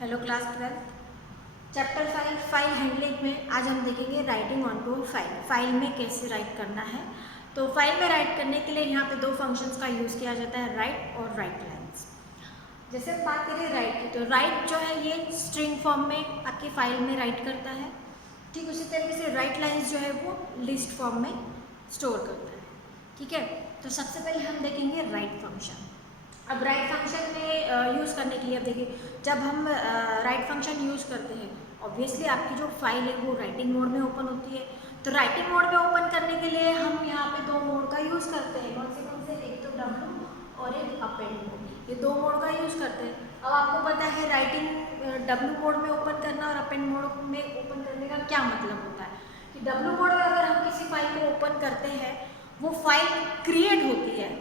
Hello class 12 chapter 5 file handling में आज हम देखेंगे राइटिंग ऑन टू फाइल में कैसे राइट करना है। तो फाइल में राइट करने के लिए यहाँ पे दो फंक्शंस का यूज़ किया जाता है, राइट और राइट लाइन्स। जैसे हम बात करें राइट की, तो राइट जो है ये स्ट्रिंग फॉर्म में आपकी फाइल में राइट करता है। ठीक उसी तरीके से राइट लाइन्स जो है वो लिस्ट फॉर्म में स्टोर करता है। ठीक है, तो सबसे पहले हम देखेंगे राइट फंक्शन। अब राइट फंक्शन में यूज़ करने के लिए अब देखिए, जब हम राइट फंक्शन यूज़ करते हैं ऑब्वियसली आपकी जो फाइल है वो राइटिंग मोड में ओपन होती है। तो राइटिंग मोड में ओपन करने के लिए हम यहाँ पे दो मोड का यूज़ करते हैं। कौन से एक तो W और एक अपेंड मोड, ये दो मोड का यूज़ करते हैं। अब आपको पता है राइटिंग W मोड में ओपन करना और अपेंड मोड में ओपन करने का क्या मतलब होता है कि W मोड में अगर हम किसी फाइल को ओपन करते हैं वो फाइल क्रिएट होती है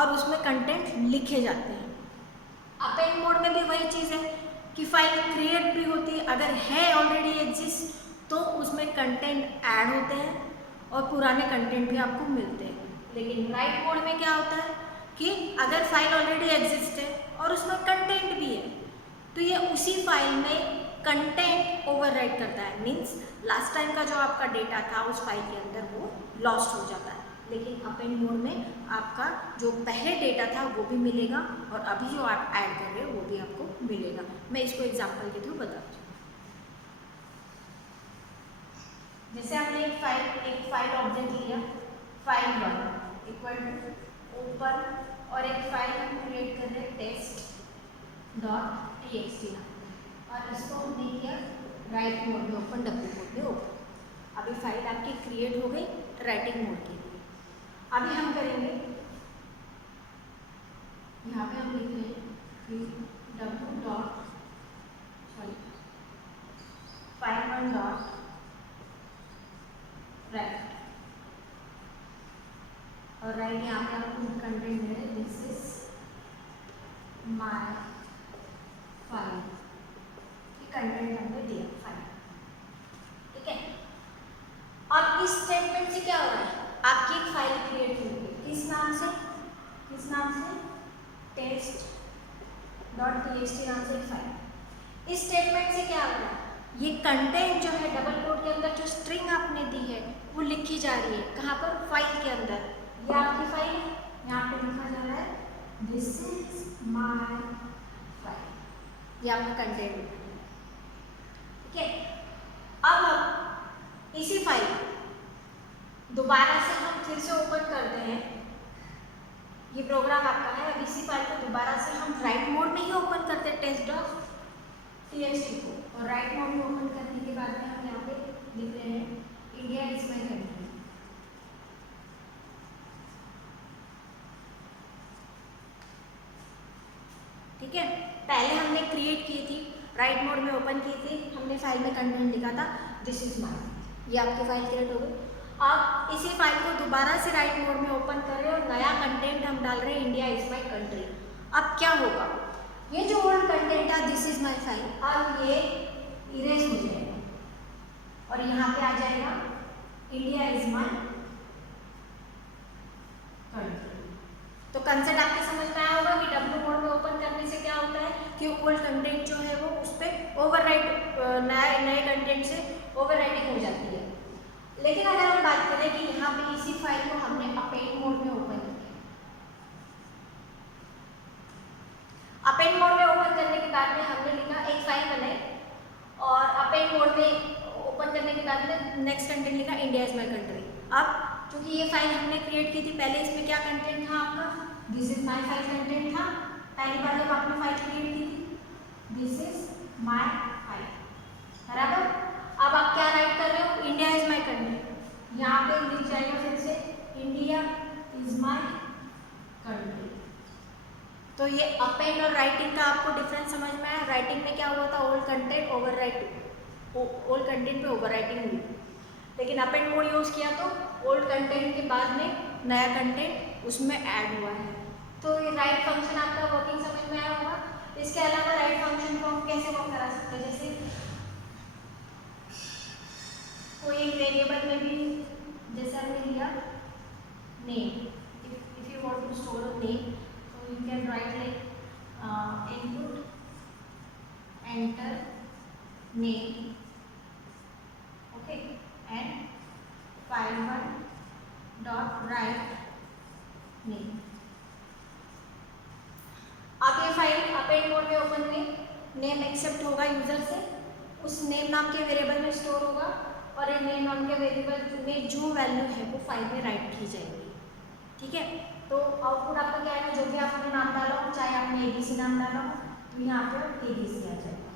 और उसमें कंटेंट लिखे जाते हैं। अपेंड मोड में भी वही चीज़ है कि फाइल क्रिएट भी होती है, अगर है ऑलरेडी एग्जिस्ट तो उसमें कंटेंट ऐड होते हैं और पुराने कंटेंट भी आपको मिलते हैं। लेकिन राइट मोड में क्या होता है कि अगर फाइल ऑलरेडी एग्जिस्ट है और उसमें कंटेंट भी है तो ये उसी फाइल में कंटेंट ओवरराइट करता है। मीन्स लास्ट टाइम का जो आपका डेटा था उस फाइल के अंदर वो लॉस्ट हो जाता है। लेकिन अपेंड मोड में आपका जो पहले डेटा था वो भी मिलेगा और अभी जो आप ऐड कर रहे हो वो भी आपको मिलेगा। मैं इसको एग्जांपल के थ्रू बताती हूँ। जैसे हमने एक फाइल ऑब्जेक्ट लिया, फाइल 1 इक्वल टू ओपन और एक फाइल हम क्रिएट कर रहे हैं टेस्ट डॉट txt और इसको हमने किया राइट मोड में ओपन, W मोड में ओपन। अभी फाइल आपकी क्रिएट हो गई राइटिंग मोड के लिए। अभी हम करेंगे, यहाँ पे हम लिख रहे हैं कि W dot file 1 dot right और राइट यहाँ पे आपको कंटेंट है this is my file, content हमने दिया फाइल। ठीक है, अब इस स्टेटमेंट से क्या हो रहा है, आपकी एक फाइल क्रिएट होगी किस नाम से टेस्ट डॉट txt नाम से एक फाइल। इस स्टेटमेंट से क्या हो रहा है, ये कंटेंट जो है डबल कोट के अंदर जो स्ट्रिंग आपने दी है वो लिखी जा रही है कहाँ पर, फाइल के अंदर। ये आपकी फाइल है, यहाँ पे लिखा जा रहा है दिस इज माय फाइल, ये आपका कंटेंट है। ठीक है, अब हम इसी फाइल दोबारा से हम फिर से ओपन करते हैं। ये प्रोग्राम आपका है, अब इसी फाइल को दोबारा से हम राइट मोड में ही ओपन करते हैं टेस्ट डॉट txt को, और राइट मोड में ओपन करने के बाद में हम यहाँ पे लिख रहे हैं इंडिया इज माय कंट्री। ठीक है, पहले हमने क्रिएट की थी, राइट मोड में ओपन की थी, हमने फाइल में कंटेंट लिखा था दिस इज माय, ये आपकी फाइल क्रिएट हो गई। अब इसी फाइल को दोबारा से राइट मोड में ओपन कर रहे हैं और नया कंटेंट हम डाल रहे हैं इंडिया इज माय कंट्री। अब क्या होगा, ये जो ओल्ड कंटेंट था दिस इज माय फाइल, अब ये इरेज हो जाएगा और यहाँ पे आ जाएगा इंडिया इज माय कंट्री। तो कंसेप्ट आपके समझ में आया होगा कि W मोड में ओपन करने से क्या होता है कि ओल्ड कंटेंट जो है वो उस पर ओवरराइट, नए कंटेंट से ओवरराइटिंग हो जाती है। लेकिन अगर हम बात करें कि यहाँ पे इसी फाइल को हमने अपेंड मोड में ओपन किया, अपेंड मोड में ओपन करने के बाद में हमने लिखा एक फाइल बनाई और अपेंड मोड में ओपन करने के बाद में नेक्स्ट कंटेंट लिखा इंडिया इज माय कंट्री। अब क्योंकि ये फाइल हमने क्रिएट की थी, पहले इसमें क्या कंटेंट था आपका, this is my file content था। पहली बार जब आपने फाइल क्रिएट की थी दिस इज माय फाइल, बराबर। अब आप क्या राइट कर रहे हो, इंडिया इज माय कंट्री, यहाँ पे लिख जाएगा फिर से इंडिया इज माय कंट्री। तो ये अपेंड और राइटिंग का आपको डिफरेंस समझ में आया। राइटिंग में क्या हुआ था, ओल्ड कंटेंट ओल्ड कंटेंट पे ओवरराइटिंग हुई, लेकिन अपेंड मोड यूज किया तो ओल्ड कंटेंट के बाद में नया कंटेंट उसमें ऐड हुआ है। तो ये राइट फंक्शन आपका वर्किंग समझ में आया होगा। इसके अलावा राइट फंक्शन को हम कैसे वर्क करा सकते हैं, जैसे कोई एक वेरिएबल में भी, जैसे हमने लिया name, if you want to store a name so you can write like input enter name, okay, and file1 dot write name. अब ये फाइल अपेंड मोड में ओपन हुई, नेम एक्सेप्ट होगा यूजर से, उस नेम नाम के वेरिएबल में स्टोर होगा और ये नेम नाम के वेरिएबल में जो वैल्यू है वो फाइल में राइट की जाएगी। ठीक है, तो आउटपुट आपका क्या है, जो भी आपने नाम डाला हो, चाहे आपने एबीसी नाम डाला हो तो यहाँ पे एबीसी आ जाएगा।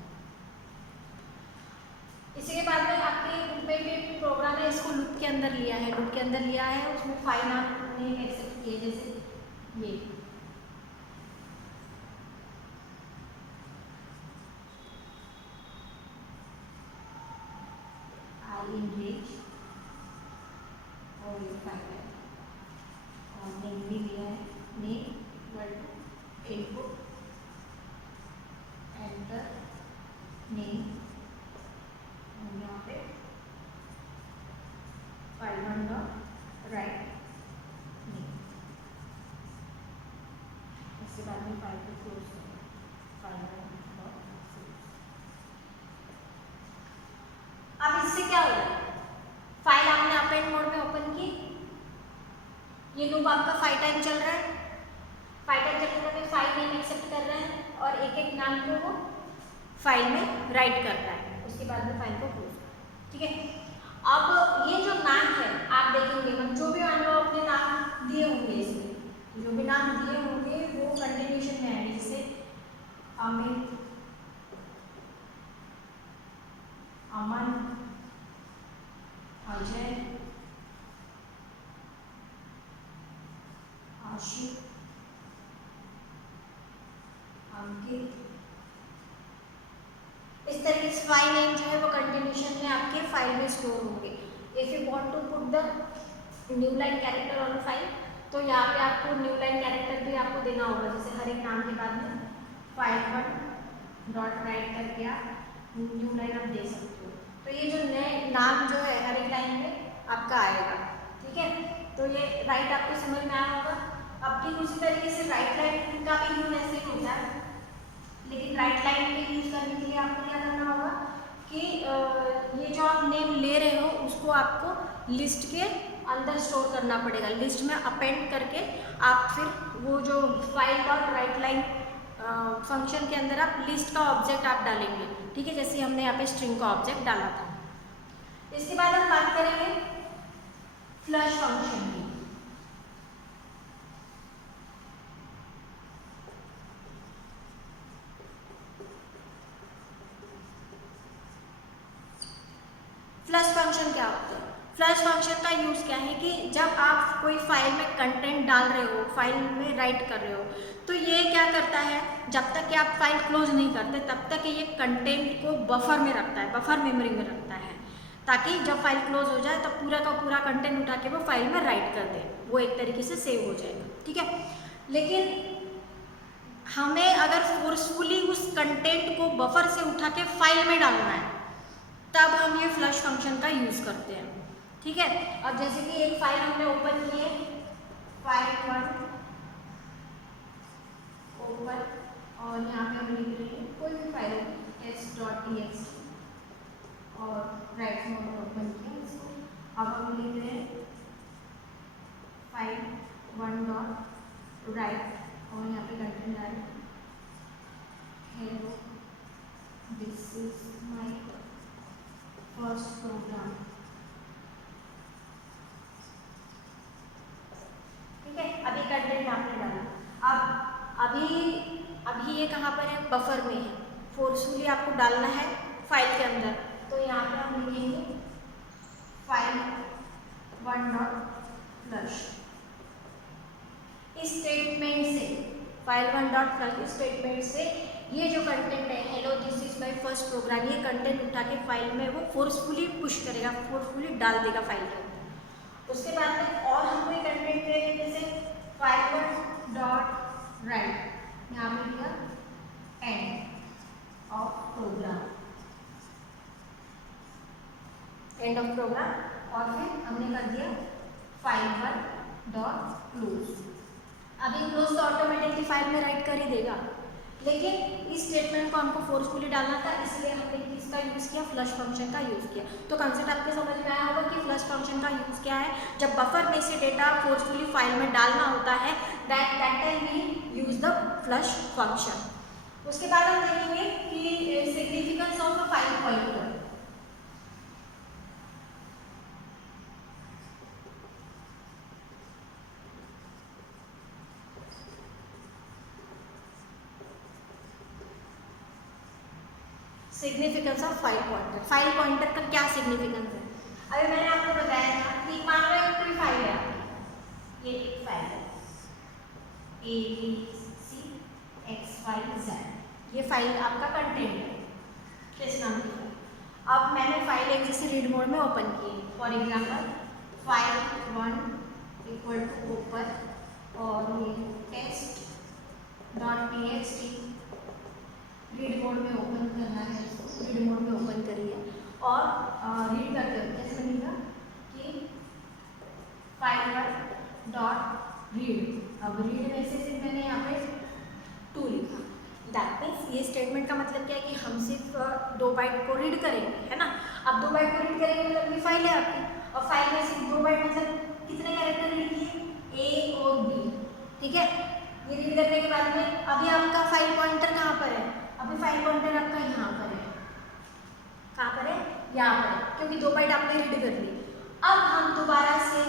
इसी के बाद में आपके लूप में भी प्रोग्राम है, इसको लूप के अंदर लिया है, लूप के अंदर लिया है, उसमें फाइल आपने एक्सेप्ट किए, जैसे ये इंग्लिश और ये फाइल है और नेम भी दिया है, name word input enter name, यहाँ पे file1 डॉट राइट नेम। इसके बाद में फाइल को क्लोज करें, file1 डॉट क्लोज। अब इससे क्या होगा, फाइल आपने अपेंड मोड में ओपन की, ये लूप आपका फाइल टाइम चल रहा है, फाइल टाइम चलने में फाइल नेम एक्सेप्ट कर रहा है और एक एक नाम को वो फाइल में राइट कर रहा है, उसके बाद में फाइल को क्लोज। ठीक है, अब ये जो नाम है आप देखेंगे, मतलब जो भी अपने नाम दिए होंगे, इसमें जो भी नाम दिए होंगे वो कंटिन्यूशन में आएंगे, जैसे अमित, अमन, अजय, आशु, अंकित, इस तरीके से फाइल नेम जो है वो कंटिन्यूशन में आपके फाइल में स्टोर होंगे। If you want to put the new line character on file, तो यहाँ पे आपको न्यू लाइन कैरेक्टर भी आपको देना होगा, जैसे हर एक नाम के बाद में file1 डॉट राइट करके आप न्यू लाइन आप दे सकते हो। तो ये जो नए नाम जो है हर एक लाइन में आपका आएगा। ठीक है, तो ये राइट आपको समझ में आया होगा। अब ठीक उसी तरीके से राइट लाइन का भी यूज ऐसे ही होता है, लेकिन राइट लाइन के यूज करने के लिए आपको क्या करना होगा कि ये जो आप नेम ले रहे हो उसको आपको लिस्ट के अंदर स्टोर करना पड़ेगा, लिस्ट में अपेंड करके आप फिर वो जो file dot right line function के अंदर आप लिस्ट का ऑब्जेक्ट आप डालेंगे। ठीक है, जैसे हमने यहाँ पे स्ट्रिंग का ऑब्जेक्ट डाला था। इसके बाद हम बात करेंगे फ्लश फंक्शन की। फ्लश फंक्शन क्या होता है? फ्लश फंक्शन का यूज क्या है कि जब आप कोई फाइल में कंटेंट डाल रहे हो, फाइल में राइट कर रहे हो, तो ये क्या करता है, जब तक कि आप फाइल क्लोज नहीं करते तब तक ये कंटेंट को बफर में रखता है, बफर मेमोरी में रखता है, ताकि जब फाइल क्लोज हो जाए तब पूरा का पूरा कंटेंट उठा के वो फाइल में राइट कर दे, वो एक तरीके से सेव हो जाएगा। ठीक है, लेकिन हमें अगर फोर्सफुली उस कंटेंट को बफर से उठा के फाइल में डालना है तब हम ये फ्लश फंक्शन का यूज करते हैं। ठीक है, अब जैसे कि एक फाइल हमने ओपन की है, file1 ओपन, और यहाँ पे हम लिख रहे हैं कोई भी फाइल s.txt और राइट मोड में ओपन किया इसको। अब हम लिख रहे हैं file1 डॉट राइट और यहाँ पे कंटेंट डाल hello this is my first program. ठीक है, अभी कंटेंट आपने डाला, अब अभी ये कहाँ पर है, बफर में है, फोर्सफुली आपको डालना है फाइल के अंदर, तो यहाँ पे हम लिखेंगे file1 डॉट फ्लश। इस स्टेटमेंट से file1 डॉट फ्लश स्टेटमेंट से ये जो कंटेंट है hello this is my first program, ये कंटेंट उठा के फाइल में वो फोर्सफुली पुश करेगा, फोर्सफुली डाल देगा फाइल के अंदर। उसके बाद में और हम कोई कंटेंट दे रहे हैं, जैसे file1 डॉट राइट, यहाँ पे दिया end of program, end of program, और फिर हमने कर दिया file1 डॉट क्लोज। अभी क्लोज तो ऑटोमेटिकली फाइल में राइट कर ही देगा, लेकिन इस स्टेटमेंट को हमको फोर्सफुली डालना था, इसलिए हमने किसका यूज़ किया, फ्लश फंक्शन का यूज़ किया। तो कंसेप्ट आपके समझ में आया होगा कि फ्लश फंक्शन का यूज़ क्या है। जब बफर में से डेटा फोर्सफुली फाइल में डालना होता है, that time we use the flush function. उसके बाद हम देखेंगे कि significance of a file pointer. Significance of file pointer, file pointer का क्या सिग्निफिकेंस है। अभी मैंने आपको बताया था कि मान लो एक कोई फाइल है आपकी, ये एक फाइल है ABCXYZ, ये फाइल आपका कंटेंट है, किस नाम की फाइल। अब मैंने फाइल एक जैसे रीड मोड में ओपन की, for example file 1 equal to open, और ये test.txt रीड मोड में ओपन करना है, रीड मोड में ओपन करिए और रीड करते हो कैसे बनेगा कि फाइल डॉट रीड। अब रीड में से सिर्फ मैंने यहाँ पे 2 लिखा, दैट मीन्स ये स्टेटमेंट का मतलब क्या है कि हम सिर्फ 2 बाइट को रीड करेंगे, है ना। अब 2 बाइट को रीड करेंगे मतलब ये फाइल है आपकी, और फाइल में सिर्फ 2 बाइट मतलब कितने कैरेक्टर रीड किए, A और B, ठीक है। ये रीड करने के बाद में अभी आपका फाइल पॉइंटर कहाँ पर है, अभी फाइल पॉइंटर आपका यहाँ पर है, कहाँ पर है, यहाँ पर है, क्योंकि 2 बाइट आपने रीड कर ली। अब हम दोबारा से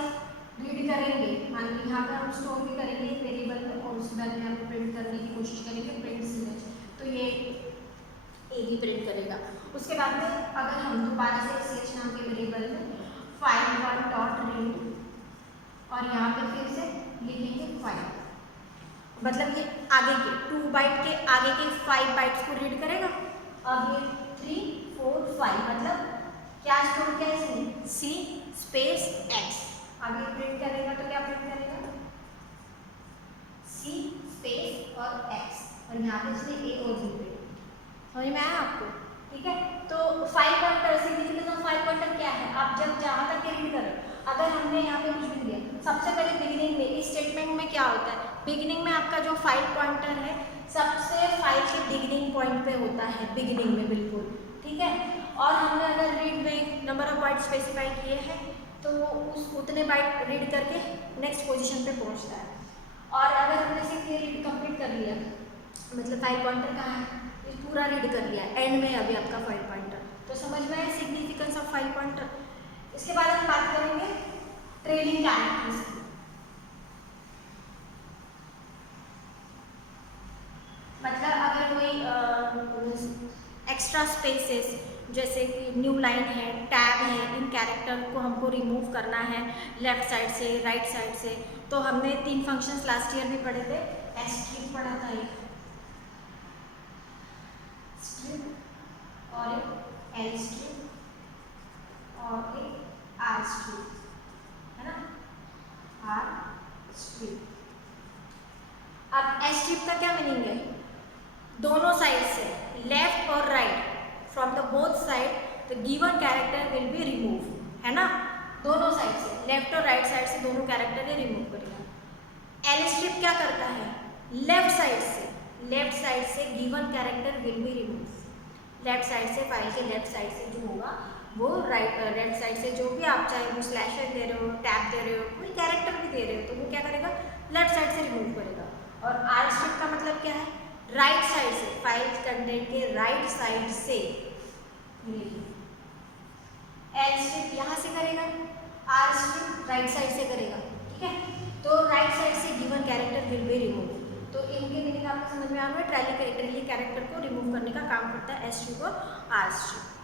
रीड करेंगे, मान लीजिए यहाँ पर हम स्टोर भी करेंगे वेरिएबल में, और उसके बाद में हम प्रिंट करने की कोशिश करेंगे, प्रिंट सिलेक्ट, तो ये A भी प्रिंट करेगा। उसके बाद में अगर हम दोबारा से ch नाम के वेरिएबल में file1 डॉट रीड, और यहाँ पे फिर से लिखेंगे फाइल, मतलब ये आगे के 2 बाइट के आगे के 5 बाइट्स को रीड करेगा। अब ये 3 4 5 मतलब क्या स्टोर किया इसने, C स्पेस X, आगे प्रिंट करेगा तो क्या प्रिंट करेगा, C स्पेस और X, और यहाँ पे इसने A और B प्रिंट। समझ में आया आपको, ठीक है। तो file pointer, significance of file pointer क्या है, आप जब जहाँ तक रीड करें, अगर हमने यहाँ पे कुछ लिख दिया, सबसे पहले बिगिनिंग में इस स्टेटमेंट में क्या होता है, बिगिनिंग में आपका जो फाइल पॉइंटर है सबसे फाइल के बिगिनिंग पॉइंट पे होता है, बिगिनिंग में बिल्कुल, ठीक है। और हमने अगर रीड में नंबर ऑफ बाइट स्पेसिफाई किए हैं तो उस उतने बाइट रीड करके नेक्स्ट पोजीशन पे पहुंचता है। और अगर हमने सिर्फ ये रीड कंप्लीट कर लिया, मतलब फाइल पॉइंटर कहाँ है, ये पूरा रीड कर लिया, एंड में अभी आपका फाइल पॉइंटर, तो समझ में आया सिग्निफिकेंस ऑफ फाइल पॉइंटर। इसके बाद हम बात करेंगे ट्रेलिंग कैरेक्टर्स की। मतलब अगर कोई एक्स्ट्रा स्पेसेस जैसे कि न्यू लाइन है, टैब है, इन कैरेक्टर को हमको रिमूव करना है लेफ्ट साइड से, राइट साइड से, तो हमने 3 फंक्शंस लास्ट ईयर भी पढ़े थे, एस्ट्रिप पढ़ा था एक, स्ट्रिप और एक एल स्ट्रिप और एक आर स्ट्रिप, है ना, आर स्ट्रिप। अब एस्ट्रिप का क्या मीनिंग है, दोनों साइड से, लेफ्ट और right, from the both side the given character will be remove, है ना, दोनों साइड से, लेफ्ट और राइट साइड से दोनों कैरेक्टर ये रिमूव करेगा। एल स्ट्रिप क्या करता है, लेफ्ट साइड से given character will be remove, left side से, फाइल के लेफ्ट साइड से जो होगा वो राइट साइड से जो भी आप चाहे वो स्लैशर दे रहे हो, टैब दे रहे हो, कोई कैरेक्टर भी दे रहे हो, तो वो क्या करेगा, लेफ्ट साइड से रिमूव करेगा। और आर स्ट्रिप का मतलब क्या है, राइट साइड से, फाइल कंटेंट के राइट साइड से, एल स्ट्रिप यहाँ से करेगा, आर स्ट्रिप राइट साइड से करेगा, ठीक है। तो राइट साइड से given character will be remove, तो इनके मीनिंग आपको समझ में आ रहा है, ट्रेलिंग कैरेक्टर को रिमूव करने का काम करता है एस स्ट्रिप और आर स्ट्रिप।